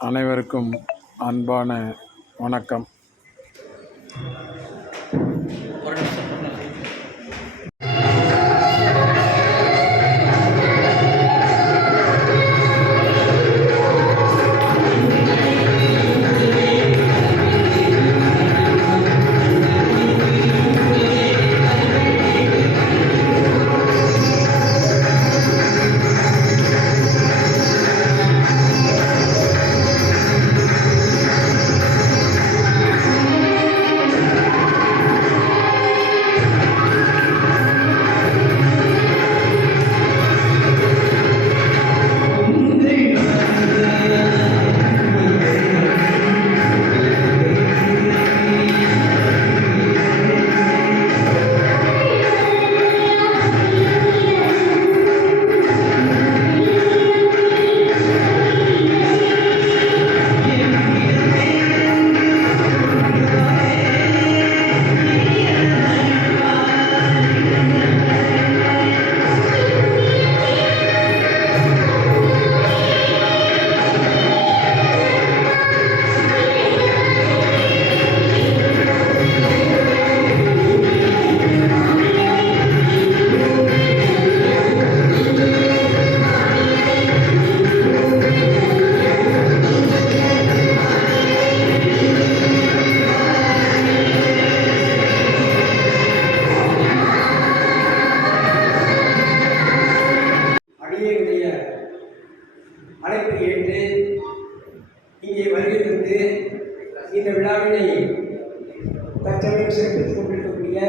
அனைவருக்கும் அன்பான வணக்கம். அழைப்பை ஏற்று இங்கே வருகிறது இந்த விழாவினை தற்சமயம் சிறப்பித்துக் கொண்டிருக்கக்கூடிய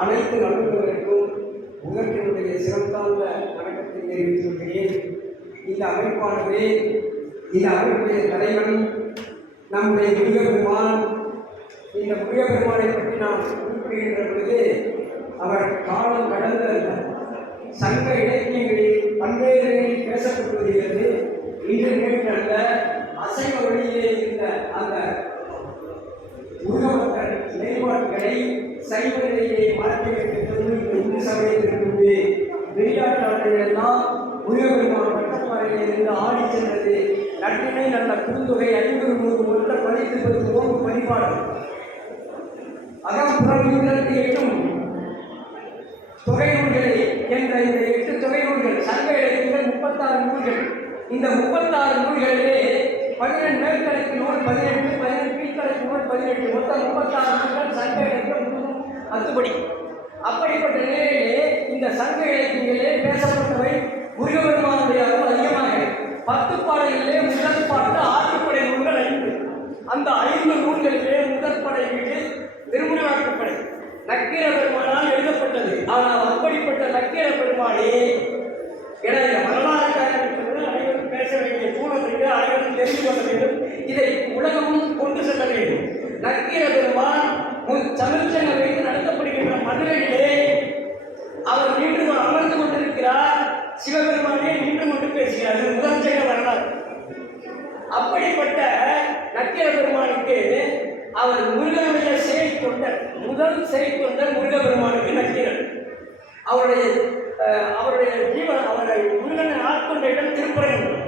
அனைத்து நண்பர்களுக்கும் உலகினுடைய சிறந்தாழ்ந்த வணக்கத்தை தெரிவித்துக் கொள்கிறேன். இந்த அமைப்பானது இந்த அமைப்புடைய தலைவன் நம்முடைய முருகப்பெருமான். இந்த முருகப்பெருமானை பற்றி நாம் குறிப்பிடுகின்ற பொழுது அவர் காலம் கடந்த சங்க இலக்கியங்களில் பல்வேறு பேசப்பட்டு வருகிறது. இன்று நிகழ்ந்த அசைவ வழியிலே இருந்த அந்த முருகபக்தர் நிலைப்பாடுகளை சைவ நிலையிலே மாற்ற வேண்டும். இந்து சமயத்திற்கு வெளிநாட்டு எல்லாம் முருகப்பெருமான் பட்டப்பாறையில் இருந்து ஆடி சென்றது. நட்டினை நல்ல குறுந்தொகை 500 ஒற்ற பதித்து ஓங்கு வழிபாடு அகம்புறம் 28 தொகை நூல்களை என்ற இந்த 8 தொகை நூல்கள், சங்க இலக்கியங்கள் 36 நூல்கள். இந்த 36 நூல்களிலே 12 மேற்கணக்கு நூல் 18, 15 கீழ்கணக்கு நூல் 18, மொத்தம் 36 நூல்கள் சங்க இலக்கியம் அத்துப்படி. அப்படிப்பட்ட நிலையிலே இந்த சங்க இலக்கியங்களே பேசப்பட்டவை முருகப்பெருமானுடைய அருள் அதிகமாக 10 பாடல்களிலே முதல் பாட்டு ஆற்றுப்படை நூல்கள் 5. அந்த 5 நூல்களிலே முதல் படை வீடு திருமுருகாற்றுப்படை நக்கீர பெருமானால் எழுதப்பட்டது. ஆனால் அப்படிப்பட்ட நக்கீர பெருமானே எனவே வரலாறு அனைவரும் பேச வேண்டிய சூழலுக்கு அனைவரும் தெரிந்து கொள்ள வேண்டும். இதை உலகமும் கொண்டு செல்ல வேண்டும். நக்கீர பெருமான் தமிழ்ச்சங்க வைத்து நடத்தப்படுகின்ற மதுரையிலே அவர் மீண்டும் அமர்ந்து கொண்டிருக்கிறார். சிவபெருமானே மீண்டும் கொண்டு பேசுகிறார். இது முதல் சங்க வரலாறு. அப்படிப்பட்ட நக்கீர பெருமானுக்கு அவர் முருகனுடைய சிறை தொண்டர், முதல் சிறை தொண்டர் முருகப்பெருமானுக்கு நக்கீரன். அவருடைய ஜீவன் அவரை முருகனை ஆட்கொண்ட இடம் திருப்பரங்குன்றம்.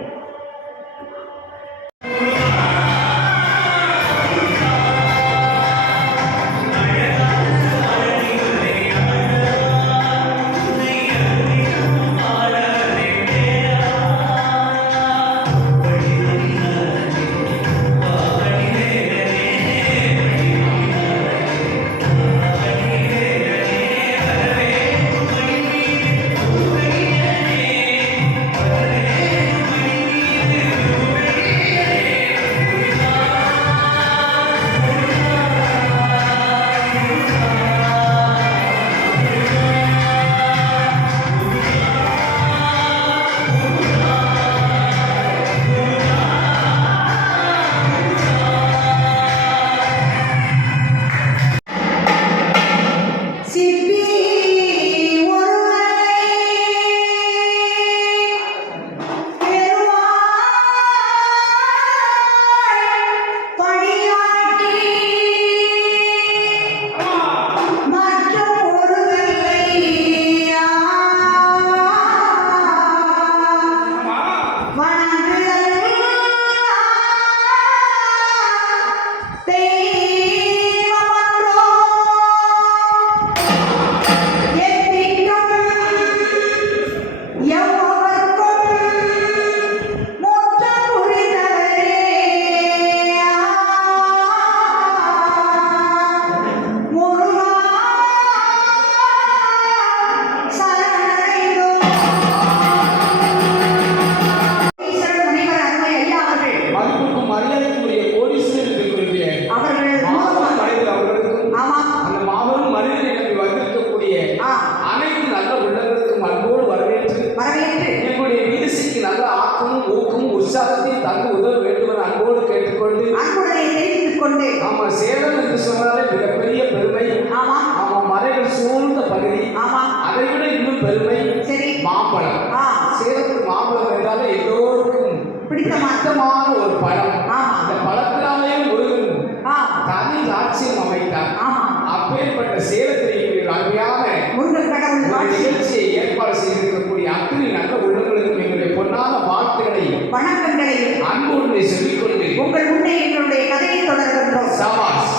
அன்போடு கேட்டுக்கொண்டு அன்புடனே தெரிவித்துக் கொண்டு ஆமா, சேலம் என்று சொன்னாலே மிகப்பெரிய பெருமை. ஆமா ஆமா, மலைகள் சூழ்ந்த பகுதி. ஆமா அதை விட இன்னும் பெருமை சரி மாம்பழம். ஆ சேலத்து மாம்பழம் என்றாலே எல்லோருக்கும் பிடித்தமான ஒரு பழம். ஆமா அந்த பழத்தினாலே முருகன் ஆ தனி ராட்சியம் அமைத்தார். ஆமா அப்பேற்பட்ட சேலத்தில் அருமையான முருகன் கடவுள் ஒரு காட்சி நிகழ்ச்சியை ஏற்பாடு செய்திருக்கக்கூடிய அத்தனை நல்ல உள்ளங்களுக்கும் எங்களுடைய பொன்னான வாழ்த்துக்களை வணக்கங்களை அன்போடு சொல்லிக்கொண்டு உங்கள் முன்னே எங்களுடைய கதையை தொடர்கின்றோம். சபாஸ்.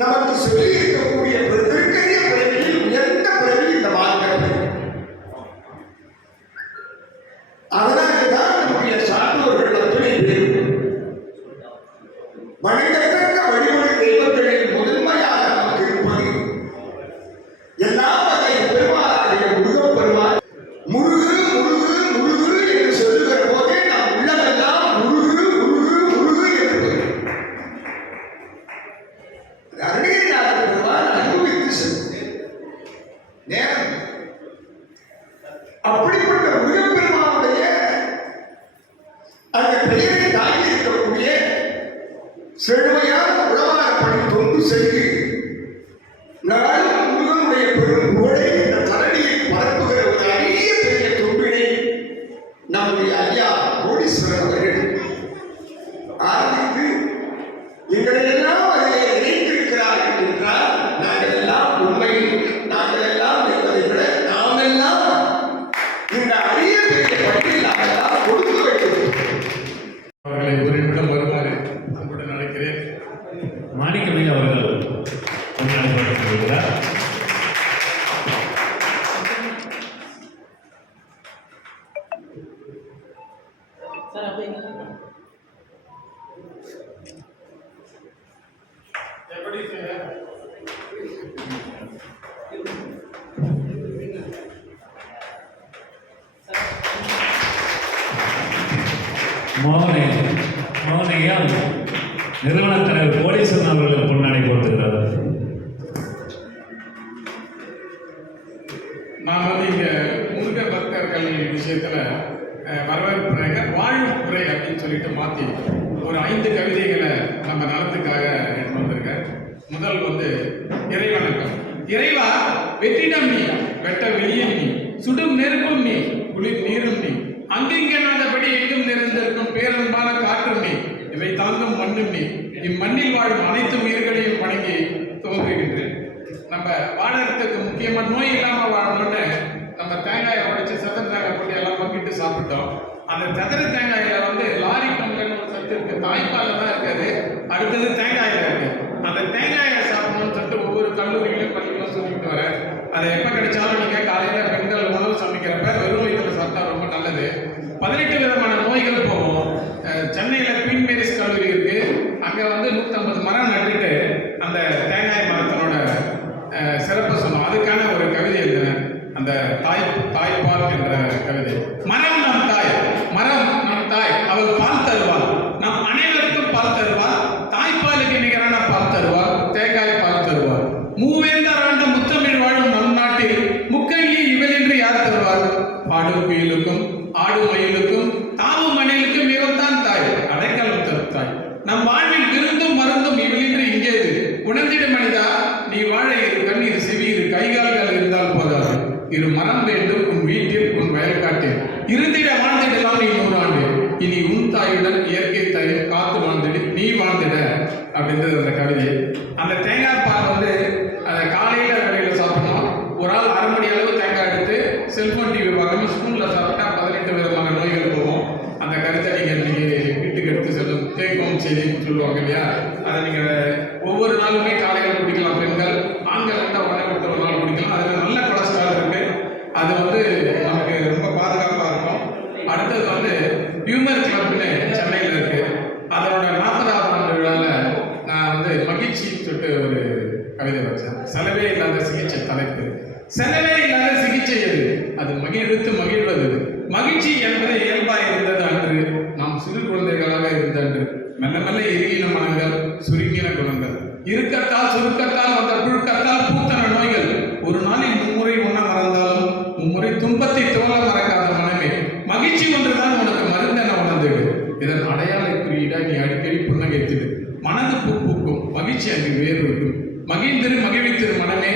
நமக்கு சொல்லி இருக்கக்கூடிய பெரிய பிறவியில் உயர்ந்த பிறவி இந்த மாநில. அதனால்தான் நம்முடைய சான்றோர்கள் அத்தனை பேரும் வணங்கத்தக்க வழிமுறை தெய்வங்களில் முதன்மையாக நமக்கு இருப்பது எல்லாம் அதை பெருமாளாகிய முருகப் பெருமாள். முருகு முருகு முருகு என்று சொல்லுகிற போதே நாம் உள்ளமெல்லாம் முருகு முருகு முருகு என்று அருணகிரிநாதர் பெருமாள் அனுபவித்து செல்கிறேன் நேரம். அப்படிப்பட்ட முருகப்பெருமானுடைய அந்த பெயரை தாங்கி இருக்கக்கூடிய செழுமையான உழவார பணி தொண்டு செய்து நாளும் முருகனுடைய பெரும் புகழை இந்த தரணியில் பரப்புகிற ஒரு அரிய பெரிய தொண்டினை நம்முடைய ஐயா கோடீஸ்வரர் அவர்கள் ஆரம்பித்து எங்களை எல்லாம் அதிலே இணைத்திருக்கிறார்கள் என்றால் நாங்கள் எல்லாம் உண்மையில் நாங்கள் எல்லாம் என்பதை விட நாம் எல்லாம் இந்த அரிய பெரிய பணியில் நாங்கள் எல்லாம் கொடுத்து வைக்கிறோம். அவர்களை ஒரு நிமிடம் வருமாறு அன்புடன் அழைக்கிறேன். மாணிக்கமணி அவர்கள் கொண்டாடப்பட்டிருக்கிறார். மோகனையால் நிறுவன தலைவர் கோடீஸ்வரன் அவர்களுக்கு பொன்னாடை போட்டுகிறார். நான் இங்கே முருக பக்தர்கள் விஷயத்தில் வரவேற்புரைங்க வாழ்வுரை அப்படின்னு சொல்லிட்டு மாற்றி ஒரு 5 கவிதைகளை நம்ம நலத்துக்காக எடுத்து வந்திருக்கேன். முதல் இறைவணக்கம். இறைவா, வெற்றிடம் நீ, வெட்ட வெளியும் நீ, சுடும் நெருப்பும் நீ, குளிர் நீரும் நீ, அங்கிங்கனாதபடி எங்கும் நிறைந்திருக்கும் பேரன்பான காற்றும் நீ, இவை தாங்கும் மண்ணும் நீ, இம்மண்ணில் வாழும் அனைத்து உயிர்களையும் வணங்கி துவங்குகின்றேன். நம்ம வாழறதுக்கு முக்கியமாக நோய் இல்லாமல் வாழணும்னு நம்ம தேங்காயை உடைச்சி சதர தேங்காய் போட்டு எல்லாம் பங்கிட்டு சாப்பிட்டோம். அந்த சதர தேங்காயில் லாரி பங்குன்னு ஒரு சத்து இருக்கு, தாய்ப்பாலில் தான் இருக்காது, அடுத்தது தேங்காயில் இருக்கு. அந்த தேங்காயை சாப்பிடணும்னு சொல்லிட்டு ஒவ்வொரு கல்லூரிகளையும் பள்ளிகளும் சொல்லிட்டு வரேன். அதை எப்போ கிடைச்சாலும் நீங்கள் காலையில் பெண்கள் உணவு சமைக்கிறப்ப வெறும் வயிற்றில் சாப்பிட்டா ரொம்ப நல்லது. 18 விதமான நோய் நோய்கள் போகும். சென்னையில் குயின் மேரிஸ் கல்லூரி இருக்கு. அங்கே வந்து 150 மரம் நட்டுட்டு அந்த தேங்காய் மரத்தினோட சிறப்பு சொன்னோம். அதுக்கான ஒரு கவிதை எழுதினேன். அந்த தாய்ப்பால் என்ற கவிதை. மரம் நம் தாய், மரம் நம் தாய், அவள் பால் தருவாள், நம் அனைவருக்கும் பால் தருவாள், தாய்ப்பாலுக்கு நிகரான பால் தருவாள், தேங்காய் பால் தருவாள். மூவேந்தர் ஆண்டு முத்தமிழ் வாழும் நம் நாட்டில் முக்கணியை இவள் என்று யார் தருவார்? பாடும் குயிலுக்கும் ஆடும் மயிலுக்கும் தாவும் மணிலுக்கும் இவள் தான் தாய், அடைக்கலம் தரும் தாய். நம் வாழ்வில் விருந்தும் மருந்தும் இவள் என்று இங்கேது. உணர்ந்திட மனிதா, நீ வாழ இரு கண் இரு செவி இரு கைகால்கள் இருந்தால் போதாது. இரு மரம் வேண்டும் உன் வீட்டில் உன் வயல்காட்டில். இருந்திட வாழ்ந்திடலாம் நீ 100 ஆண்டு. இனி உன் தாயுடன் இயற்கை தாயும் காத்து வாழ்ந்திடு நீ வாழ்ந்திட அப்படின்றது அந்த கவிதை. அந்த தேங்காய் பால் வந்து அதை காலையில் வேலையில் சாப்பிடணும். ஒரு ஆள் 1/2 மணி அளவு தேங்காய் எடுத்து செல்போன் டிவி பார்க்கணும். ஸ்கூலில் சாப்பிட்டா 18 விதமான நோய்கள் போகும். அந்த கருத்தை நீங்கள் வீட்டுக்கு எடுத்து செல்லும் தேக்கம் செய்தின்னு சொல்லுவாங்க இல்லையா, அதை நீங்கள் ஒவ்வொரு நாளுமே காலையில் குடிக்கலாம். பெண்கள், ஆண்கள் வந்து உடனே கொடுத்த ஒரு நாள் குடிக்கலாம். அதில் நல்ல கொலஸ்ட்ரால் இருக்கு. அது வந்து நமக்கு ரொம்ப பாதுகாப்பாக இருக்கும். அடுத்தது வந்து ஹியூமர் கிளப்னு சென்னையில் இருக்கு. அதனோட 40வது ஆண்டு விழாவில் நான் வந்து மகிழ்ச்சின்னு சொல்லிட்டு ஒரு கவிதை வச்சேன். செலவே இல்லாத சிகிச்சை தலைப்பு. செலவே இல்லாத சிகிச்சை எது? அது மகிழ்வித்து மகிழ்வது. மகிழ்ச்சி என்பது இயல்பாக இருந்தது அன்று, நாம் சிறு குழந்தைகளாக இருந்த அன்று. மெல்ல மெல்ல இறுகின மனங்கள், சுருங்கின குணங்கள், இறுக்கத்தால் சுருக்கத்தால் வந்த புழுக்கத்தால் பூத்தன நோய்கள். ஒரு நாளில் 3 முறை உண்ண மறந்தாலும் 3 முறை துன்பத்தை தோல மறக்காத மனமே, மகிழ்ச்சி ஒன்றுதான் உனக்கு மருந்தென உணர்ந்துடு. இதன் அடையாள குறியீடா நீ அடிக்கடி புன்னகைத்திடு. மனது பூ பூக்கும், மகிழ்ச்சி அங்கு வேறு இருக்கும். மகிழ்ந்திரு மகிழ்வித்திரு மனமே.